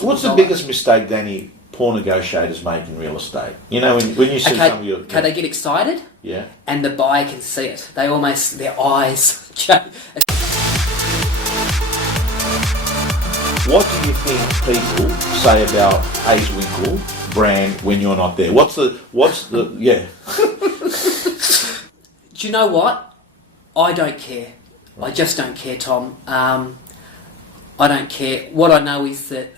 What's the biggest mistake, Danny, poor negotiators make in real estate? You know, when you see some of your... Okay, they get excited. Yeah. And the buyer can see it. They almost, their eyes change. What do you think people say about Hazewinkle brand when you're not there? What's the yeah. Do you know what? I don't care. I just don't care, Tom. I don't care. What I know is that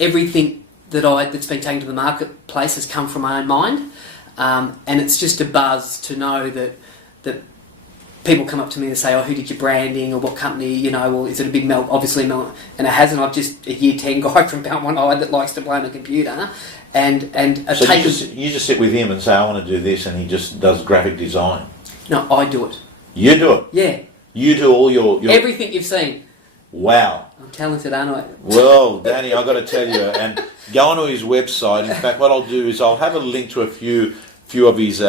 everything that's been taken to the marketplace has come from my own mind, and it's just a buzz to know that people come up to me and say, "Oh, who did your branding, or what company? You know, or is it a big Mel?" Obviously, Mel, and it hasn't. I'm just a year 10 guy from Mount One that likes to play on a computer, and so you just sit with him and say, "I want to do this," and he just does graphic design. No, I do it. You do it. Yeah. You do all your everything you've seen. Wow. I'm talented, aren't I? Well, Danny, I've got to tell you, and go onto his website. In fact, what I'll do is I'll have a link to a few of his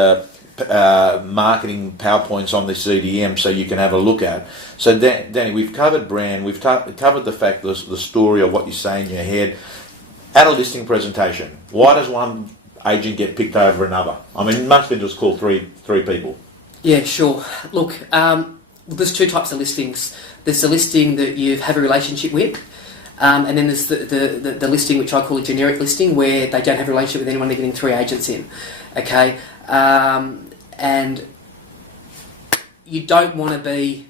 marketing PowerPoints on the CDM so you can have a look at. So, Danny, we've covered brand, we've covered the fact, the story of what you say in your head. At a listing presentation, why does one agent get picked over another? I mean, most people just call three people. Yeah, sure. Look, there's two types of listings. There's the listing that you have a relationship with, and then there's the listing which I call a generic listing, where they don't have a relationship with anyone, they're getting 3 agents in. Okay? And you don't want to be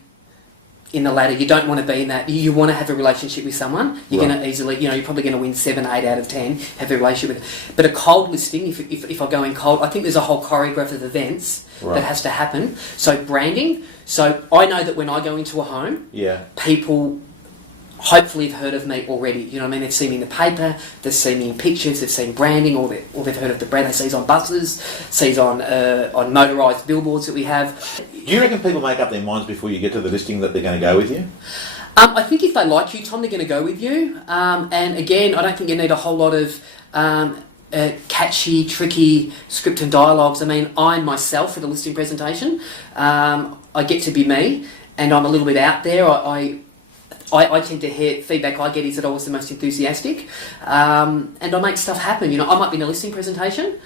in the latter. You don't want to be in that. You want to have a relationship with someone. You're going to easily, you're probably going to win 7, 8 out of 10, have a relationship with it. But a cold listing, if I go in cold, I think there's a whole choreograph of events that has to happen. So branding. So I know that when I go into a home, people hopefully have heard of me already. You know what I mean? They've seen me in the paper, they've seen me in pictures, they've seen branding, or they've heard of the brand they see on buses, sees on motorised billboards that we have. Do you reckon people make up their minds before you get to the listing that they're going to go with you? I think if they like you, Tom, they're going to go with you. And again, I don't think you need a whole lot of catchy, tricky script and dialogues. I mean, I myself at a listing presentation, I get to be me, and I'm a little bit out there. I tend to hear feedback I get is that I was the most enthusiastic, and I make stuff happen. You know, I might be in a listing presentation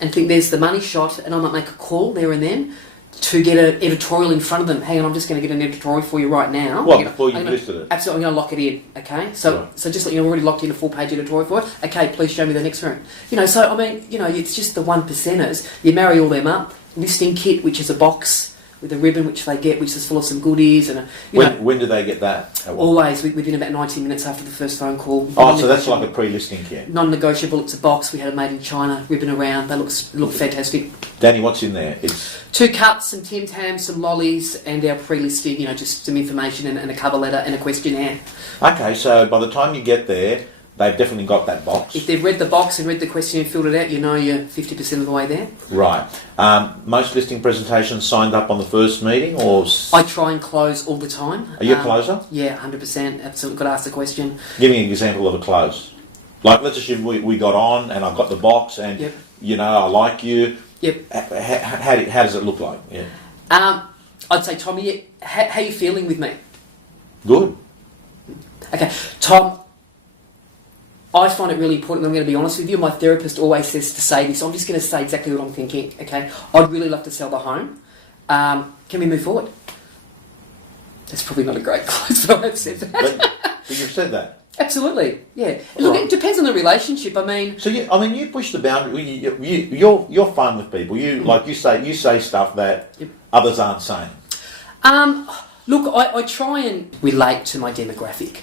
and think there's the money shot, and I might make a call there and then to get an editorial in front of them. Hang on, I'm just going to get an editorial for you right now. What, before you've listed it? Absolutely, I'm going to lock it in, okay? So just like you've already locked in a full-page editorial for it, okay, please show me the next room. You know, so, I mean, you know, it's just the 1%ers. You marry all them up. Listing kit, which is a box with a ribbon which they get, which is full of some goodies. And when do they get that? Always, within about 90 minutes after the first phone call. Oh, so that's like a pre-listing kit? Non-negotiable, it's a box. We had it made in China, ribbon around. They look fantastic. Danny, what's in there? It's 2 cups, some Tim Tams, some lollies, and our pre-listing, you know, just some information and a cover letter and a questionnaire. Okay, so by the time you get there, they've definitely got that box. If they've read the box and read the question and filled it out, you know you're 50% of the way there. Right. Most listing presentations signed up on the first meeting, or...? I try and close all the time. Are you a closer? Yeah, 100%. Absolutely. Got to ask the question. Give me an example of a close. Like, let's assume we got on and I've got the box and, you know, I like you. Yep. How does it look like? Yeah. I'd say, Tommy, how are you feeling with me? Good. Okay. Tom, I find it really important, I'm going to be honest with you. My therapist always says to say this. I'm just going to say exactly what I'm thinking, okay? I'd really love to sell the home. Can we move forward? That's probably not a great close, but I've said that. But you've said that. Absolutely, yeah. Look, it depends on the relationship. I mean, so you push the boundary. You're fun with people. You say stuff that others aren't saying. Look, I try and relate to my demographic,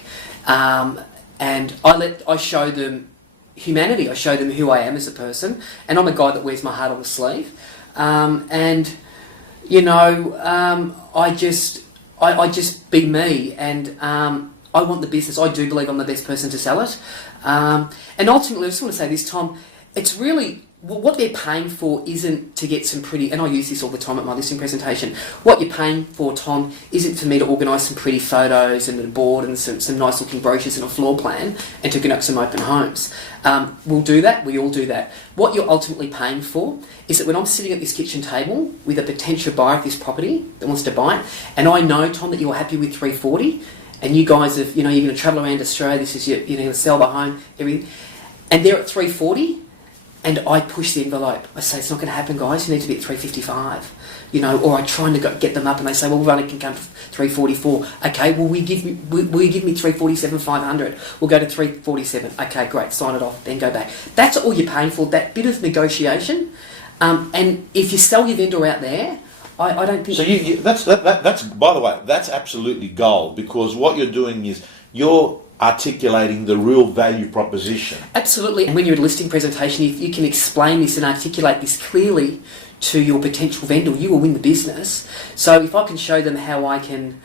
and I show them humanity. I show them who I am as a person, and I'm a guy that wears my heart on his sleeve. And you know, I just be me, and I want the business. I do believe I'm the best person to sell it. And ultimately, I just want to say this, Tom, it's really, what they're paying for isn't to get some pretty, and I use this all the time at my listing presentation, what you're paying for, Tom, isn't for me to organise some pretty photos and a board and some nice looking brochures and a floor plan and to conduct some open homes. We'll do that, we all do that. What you're ultimately paying for is that when I'm sitting at this kitchen table with a potential buyer of this property that wants to buy it, and I know, Tom, that you're happy with 340, and you guys have, you're going to travel around Australia. This is you're going to sell the home, everything, and they're at 340, and I push the envelope. I say it's not going to happen, guys. You need to be at 355. Or I try and get them up, and they say, well, we only can come to 344. Okay, well, will you give me 347 500? We'll go to 347. Okay, great, sign it off, then go back. That's all you're paying for, that bit of negotiation. And if you sell your vendor out there, I don't think... So that's by the way, that's absolutely gold, because what you're doing is you're articulating the real value proposition. Absolutely. And when you're at a listing presentation, if you can explain this and articulate this clearly to your potential vendor, you will win the business. So if I can show them how I can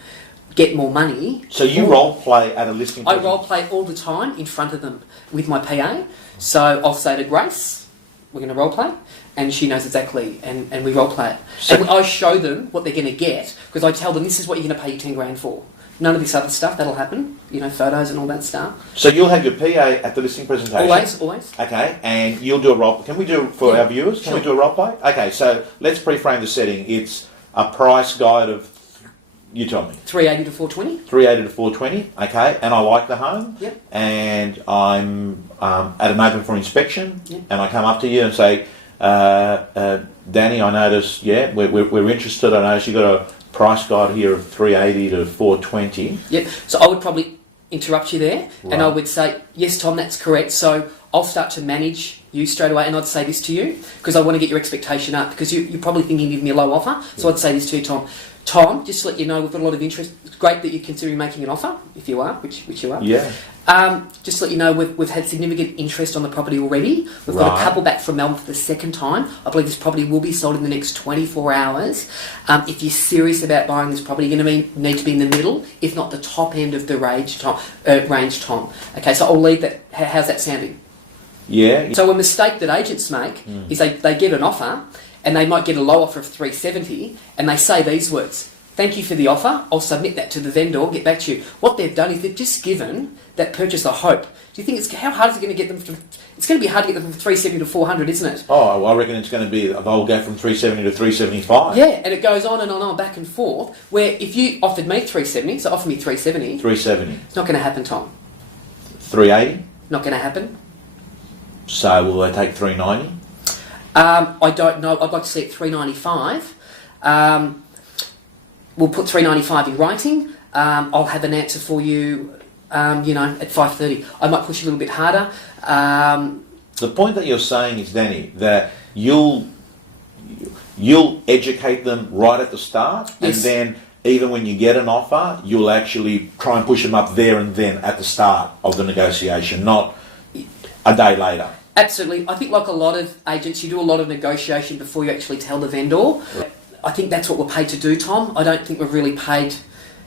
get more money... So you role play at a listing presentation? I role play all the time in front of them with my PA. So I'll say to Grace, we're going to role play, and she knows exactly, and we role play it. So, and I show them what they're going to get, because I tell them this is what you're going to pay you 10 grand for. None of this other stuff, that'll happen, photos and all that stuff. So you'll have your PA at the listing presentation? Always. Okay, and you'll do a role play. Can we do it for our viewers? Can we do a role play? Okay, so let's pre-frame the setting. It's a price guide of, you tell me. 380 to 420. 380 to 420, okay, and I like the home. Yep. And I'm at an open for inspection, yep. And I come up to you and say, Danny, I noticed, we're interested. I noticed you got a price guide here of 380 to 420. Yep. So I would probably interrupt you there, right. And I would say, yes, Tom, that's correct. So I'll start to manage you straight away, and I'd say this to you because I want to get your expectation up, because you're probably thinking you give me a low offer. So I'd say this to you, Tom. Tom, just to let you know, we've got a lot of interest. It's great that you're considering making an offer, if you are, which you are. Yeah. Just to let you know, we've had significant interest on the property already. We've got a couple back from Melbourne for the second time. I believe this property will be sold in the next 24 hours. If you're serious about buying this property, you're going to need to be in the middle, if not the top end of the range, Tom. Okay, so I'll leave that. How's that sounding? Yeah. So a mistake that agents make is they get an offer, and they might get a low offer of 370, and they say these words: thank you for the offer, I'll submit that to the vendor, get back to you. What they've done is they've just given that purchaser hope. Do you think how hard is it going to get them from... It's going to be hard to get them from 370 to 400, isn't it? Oh, I reckon it's going to be... They'll go from 370 to 375. Yeah, and it goes on and on and on, back and forth, where if you offered me 370, so offer me 370... 370. It's not going to happen, Tom. 380? Not going to happen. So will they take 390? I don't know. I'd like to see it 395. We'll put 395 in writing. I'll have an answer for you, at 5:30. I might push a little bit harder. The point that you're saying is, Danny, that you'll educate them right at the start, yes. And then even when you get an offer, you'll actually try and push them up there and then at the start of the negotiation, not a day later. Absolutely. I think like a lot of agents, you do a lot of negotiation before you actually tell the vendor. I think that's what we're paid to do, Tom. I don't think we're really paid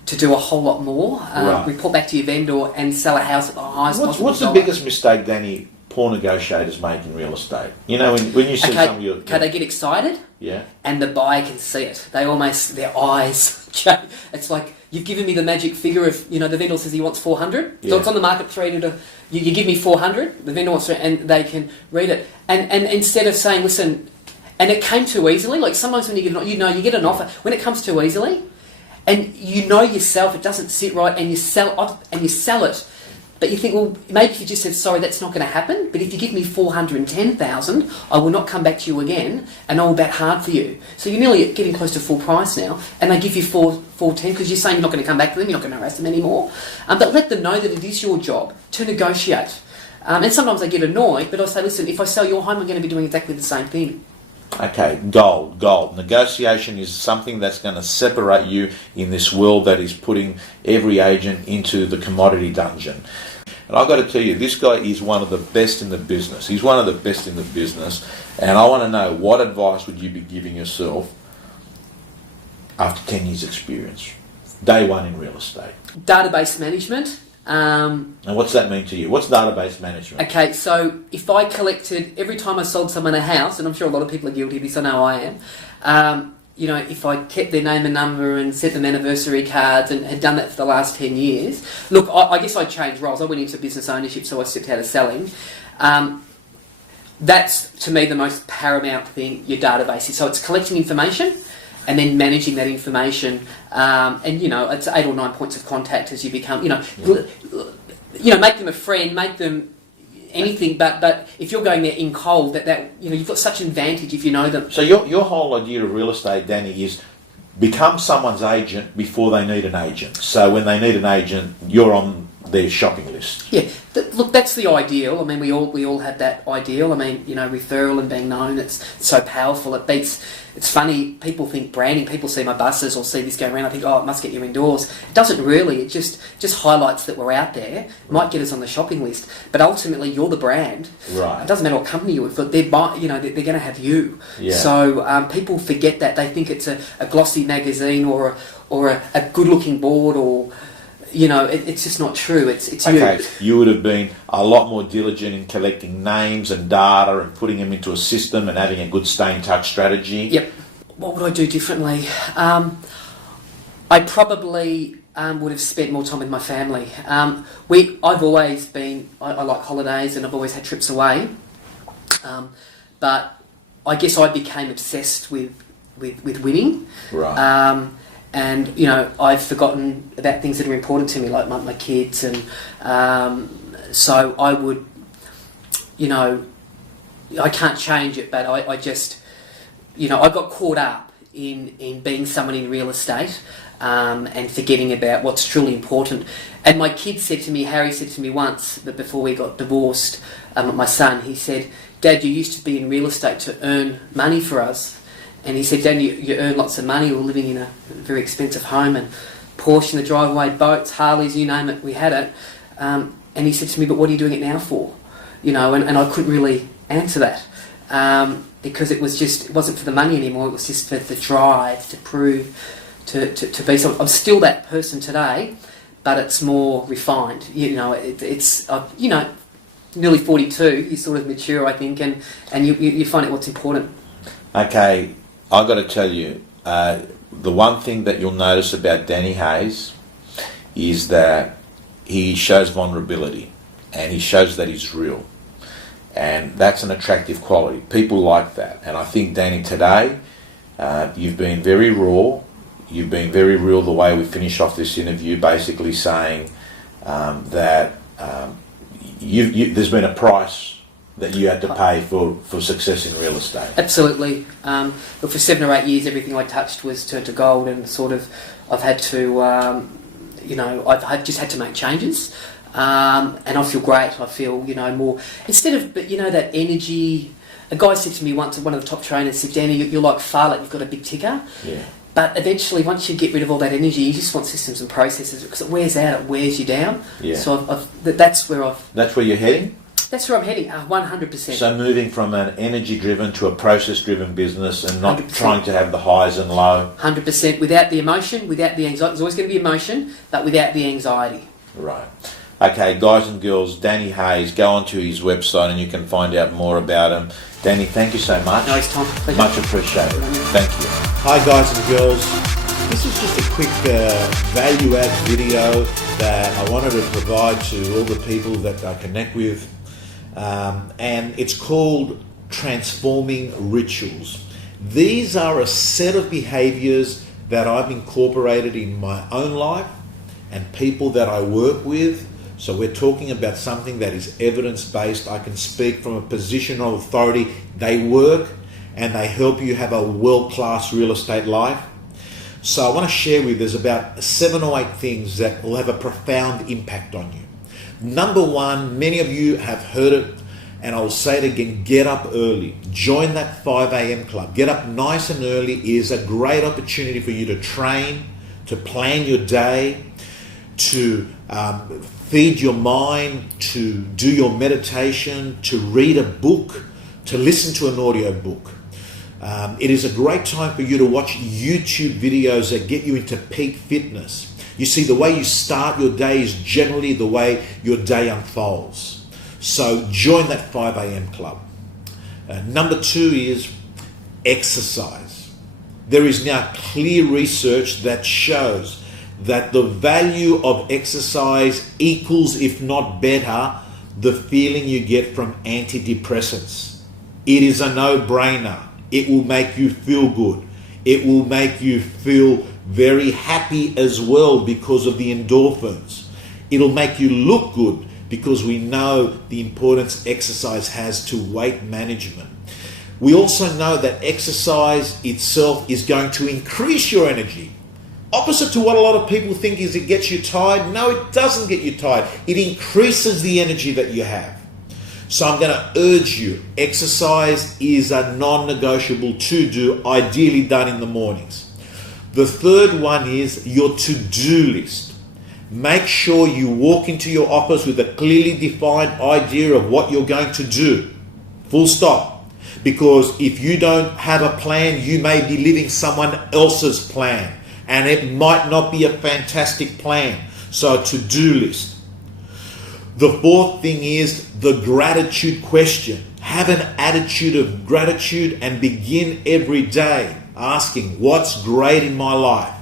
to do a whole lot more. Right. Report back to your vendor and sell a house at the highest possible What's the biggest mistake, Danny, poor negotiators make in real estate? When you see some of your... Okay, they get excited. Yeah. And the buyer can see it. They almost... Their eyes change. It's like, you've given me the magic figure of... the vendor says he wants 400. Yeah. So it's on the market 300. You give me 400. The vendor wants... And they can read it. And instead of saying, listen... And it came too easily. Like sometimes when you get an offer, when it comes too easily, and yourself, it doesn't sit right, and you sell it, but you think, well, maybe if you just said, sorry, that's not going to happen. But if you give me 410,000, I will not come back to you again, and I will bat hard for you. So you're nearly getting close to full price now, and they give you 410 because you're saying you're not going to come back to them, you're not going to harass them anymore. But let them know that it is your job to negotiate. And sometimes they get annoyed, but I say, listen, if I sell your home, I'm going to be doing exactly the same thing. Okay, gold. Negotiation is something that's going to separate you in this world that is putting every agent into the commodity dungeon. And I've got to tell you, this guy is one of the best in the business. He's one of the best in the business. And I want to know, what advice would you be giving yourself after 10 years experience? Day one in real estate. Database management. And what's that mean to you? What's database management? Okay, so if I collected every time I sold someone a house, and I'm sure a lot of people are guilty of this, I know I am, if I kept their name and number and sent them anniversary cards and had done that for the last 10 years, look, I guess I changed roles. I went into business ownership, so I stepped out of selling. That's, to me, the most paramount thing, your database is. So it's collecting information. and then managing that information. And it's 8 or 9 points of contact as you become. Make them a friend, make them anything. But if you're going there in cold, that you've got such an advantage if you know them. So your whole idea of real estate, Danny, is become someone's agent before they need an agent. So when they need an agent, you're on their shopping list. Yeah, look, that's the ideal. I mean, we all have that ideal. I mean, referral and being known, it's so powerful. It beats. It's funny. People think branding. People see my buses or see this going around. I think, oh, it must get you indoors. It doesn't really. It just highlights that we're out there. It might get us on the shopping list, but ultimately, you're the brand. Right. It doesn't matter what company you're with. But they're going to have you. Yeah. So people forget that. They think it's a glossy magazine or a good-looking board or. It's just not true. It's okay. you. You would have been a lot more diligent in collecting names and data and putting them into a system and having a good stay-in-touch strategy. Yep. What would I do differently? I probably would have spent more time with my family. I've always been. I like holidays and I've always had trips away. But I guess I became obsessed with winning. Right. And I've forgotten about things that are important to me, like my kids, and so I would, I can't change it, but I just, I got caught up in being someone in real estate and forgetting about what's truly important. And my kid said to me, Harry said to me once, that before we got divorced, my son, he said, "Dad, you used to be in real estate to earn money for us." And he said, "Dad, you earn lots of money. We're living in a very expensive home and Porsche in the driveway, boats, Harleys, you name it, we had it." And he said to me, "But what are you doing it now for?" And I couldn't really answer that because it wasn't for the money anymore. It was just for the drive to prove to be something. I'm still that person today, but it's more refined. It's nearly 42. You sort of mature, I think, and you find out what's important. Okay. I've got to tell you, the one thing that you'll notice about Danny Hayes is that he shows vulnerability and he shows that he's real. And that's an attractive quality. People like that. And I think, Danny, today, you've been very raw. You've been very real the way we finish off this interview, basically saying that there's been a price that you had to pay for success in real estate. Absolutely. But for 7 or 8 years, everything I touched was turned to gold, and I've had to, I've just had to make changes, and I feel great. I feel, more instead of, that energy. A guy said to me once, one of the top trainers said, "Danny, you're like Farlet. You've got a big ticker." Yeah. But eventually, once you get rid of all that energy, you just want systems and processes because it wears out. It wears you down. Yeah. So that's where you're heading. That's where I'm heading, 100%. So moving from an energy-driven to a process-driven business and not 100%. Trying to have the highs and lows. 100%. Without the emotion, without the anxiety. There's always going to be emotion, but without the anxiety. Right. Okay, guys and girls, Danny Hayes, go onto his website and you can find out more about him. Danny, thank you so much. No, it's Tom. Pleasure. Much appreciated. Thank you. Hi, guys and girls. This is just a quick value-add video that I wanted to provide to all the people that I connect with. And it's called Transforming Rituals. These are a set of behaviors that I've incorporated in my own life and people that I work with. So we're talking about something that is evidence-based. I can speak from a position of authority. They work and they help you have a world-class real estate life. So I want to share with you, there's about 7 or 8 things that will have a profound impact on you. Number one, many of you have heard it, and I'll say it again, get up early. Join that 5 a.m. club. Get up nice and early is a great opportunity for you to train, to plan your day, to feed your mind, to do your meditation, to read a book, to listen to an audio book. It is a great time for you to watch YouTube videos that get you into peak fitness. You see, the way you start your day is generally the way your day unfolds. So join that 5 a.m. club. Number 2 is exercise. There is now clear research that shows that the value of exercise equals, if not better, the feeling you get from antidepressants. It is a no-brainer. It will make you feel good. It will make you feel very happy as well because of the endorphins. It'll make you look good because we know the importance exercise has to weight management. We also know that exercise itself is going to increase your energy. Opposite to what a lot of people think is it gets you tired. No, it doesn't get you tired. It increases the energy that you have. So I'm going to urge you, exercise is a non-negotiable to do, ideally done in the mornings. The third one is your to-do list. Make sure you walk into your office with a clearly defined idea of what you're going to do. Full stop. Because if you don't have a plan, you may be living someone else's plan. And it might not be a fantastic plan. So a to-do list. The fourth thing is the gratitude question. Have an attitude of gratitude and begin every day asking, what's great in my life?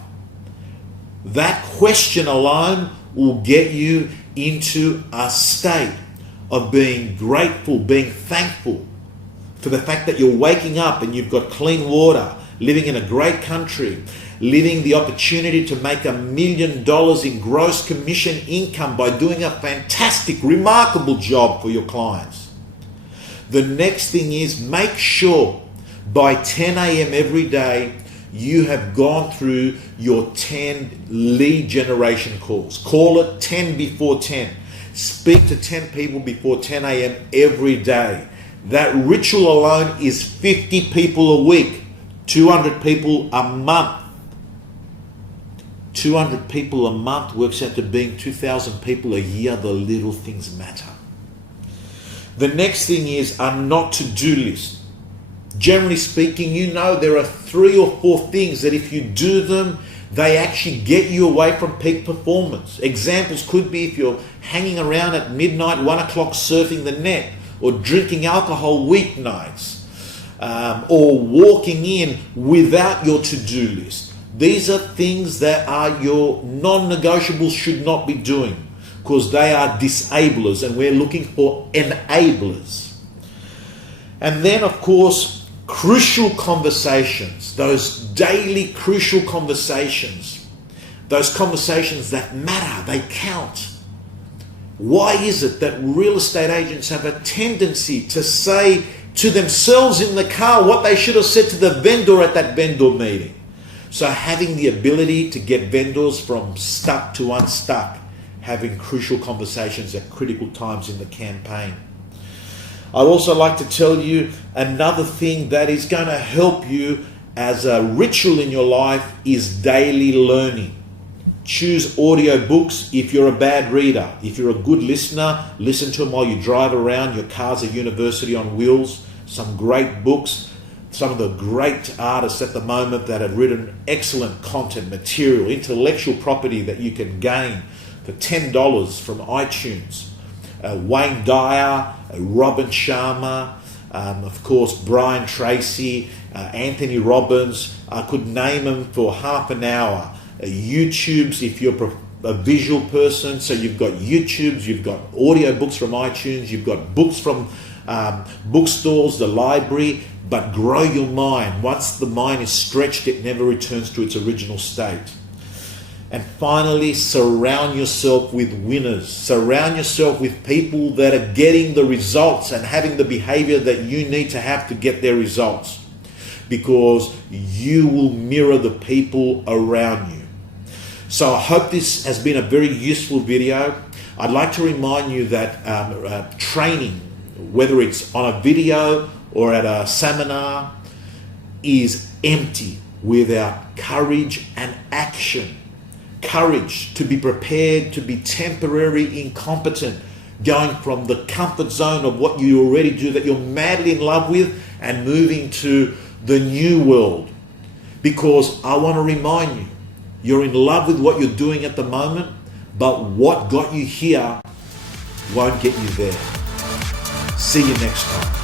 That question alone will get you into a state of being grateful, being thankful for the fact that you're waking up and you've got clean water, living in a great country, living the opportunity to make $1 million in gross commission income by doing a fantastic, remarkable job for your clients. The next thing is make sure by 10 a.m. every day, you have gone through your 10 lead generation calls. Call it 10 before 10. Speak to 10 people before 10 a.m. every day. That ritual alone is 50 people a week, 200 people a month. 200 people a month works out to being 2,000 people a year. The little things matter. The next thing is a not to-do list. Generally speaking, you know there are 3 or 4 things that if you do them, they actually get you away from peak performance. Examples could be if you're hanging around at midnight, 1 o'clock surfing the net, or drinking alcohol weeknights, or walking in without your to-do list. These are things that are your non-negotiables, should not be doing, because they are disablers and we're looking for enablers. And then, of course, crucial conversations, those daily crucial conversations, those conversations that matter, they count. Why is it that real estate agents have a tendency to say to themselves in the car what they should have said to the vendor at that vendor meeting? So having the ability to get vendors from stuck to unstuck, having crucial conversations at critical times in the campaign. I'd also like to tell you another thing that is going to help you as a ritual in your life is daily learning. Choose audio books if you're a bad reader. If you're a good listener, listen to them while you drive around. Your car's a university on wheels. Some great books. Some of the great artists at the moment that have written excellent content, material, intellectual property that you can gain for $10 from iTunes. Wayne Dyer, Robin Sharma, of course Brian Tracy, Anthony Robbins. I could name them for half an hour. YouTubes, if you're a visual person, so you've got YouTubes, you've got audio books from iTunes, you've got books from bookstores, the library, but grow your mind. Once the mind is stretched, it never returns to its original state. And finally, surround yourself with winners. Surround yourself with people that are getting the results and having the behavior that you need to have to get their results, because you will mirror the people around you. So I hope this has been a very useful video. I'd like to remind you that training, whether it's on a video or at a seminar, is empty without courage and action. Courage to be prepared to be temporary incompetent, going from the comfort zone of what you already do that you're madly in love with and moving to the new world. Because I want to remind you, you're in love with what you're doing at the moment, but what got you here won't get you there. See you next time.